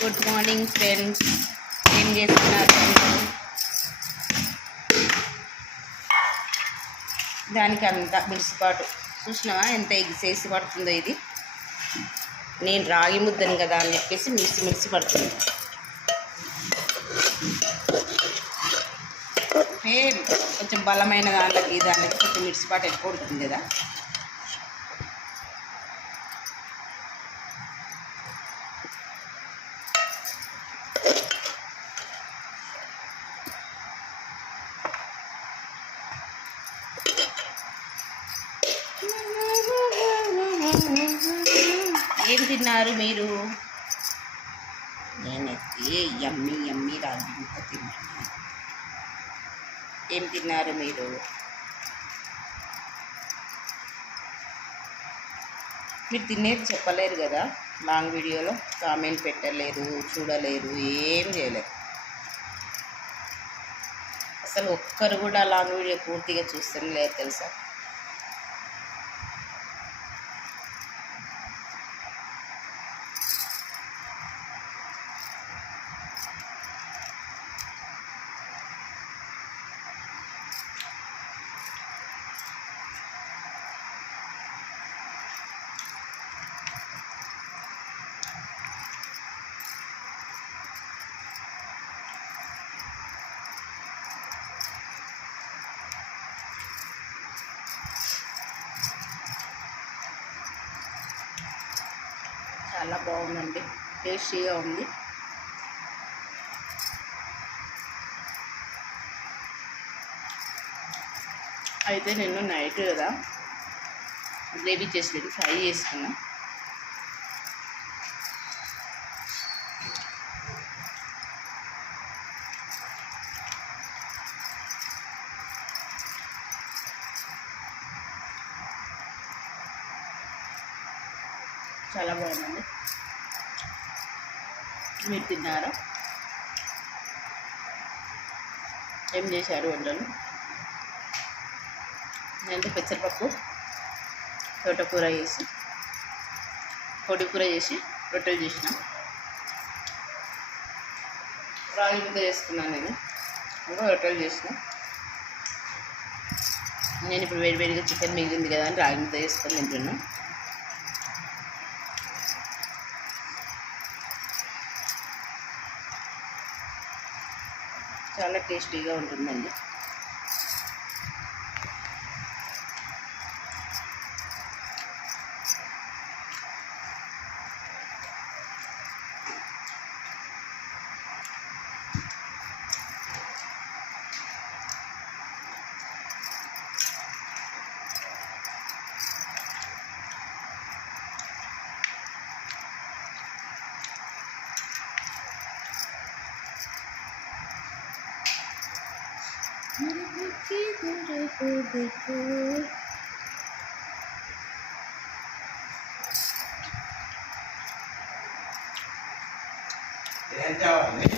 Good morning friends. ఏం చేస్తున్నారు? దానికి అంత మిడిసిపాటు చూసినావా ఎంత ఎగ్సేసి పడుతుందో ఇది? నేను రాగి ముద్దని కదా అని చెప్పేసి మిడిసి మిడిసి పడుతుంది. సేమ్ కొంచెం బలమైన దాంట్లోకి ఈ దాంట్లోకి కొంచెం మిడిసిపాటు ఎక్కువ ఉంటుంది కదా. ఏం తిన్నారు మీరు? నేనైతే యమ్మీ యమ్మీ రాగి తిన్నాను. ఏం తిన్నారు మీరు? మీరు తినేది చెప్పలేరు కదా? లాంగ్ వీడియోలో కామెంట్ పెట్టలేరు చూడలేరు ఏం చేయలేరు అసలు ఒక్కరు కూడా లాంగ్ వీడియో పూర్తిగా చూస్తాం లేదు తెలుసా? చాలా బాగుందండి టేస్టీగా ఉంది. అయితే నేను నైట్ కదా గ్రేవీ చేసి ఫ్రై చేసుకున్నాను చాలా బాగుందండి. మీరు తిన్నారా? ఏం చేశారు వంటలు? నేనంటే పెసరపప్పు? తోటకూర చేసి పొడి కూర చేసి రొట్టెలు చేసిన? రాగి ముద్ద చేసుకున్నాను నేను. కూడా రొట్టెలు చేసిన. నేను ఇప్పుడు వేడి వేడిగా చికెన్ మిగిలింది కదా అని రాగి ముద్ద చేసుకొని తింటున్నాను చాలా టేస్టీగా ఉంటుందండి. ఏం కావాలి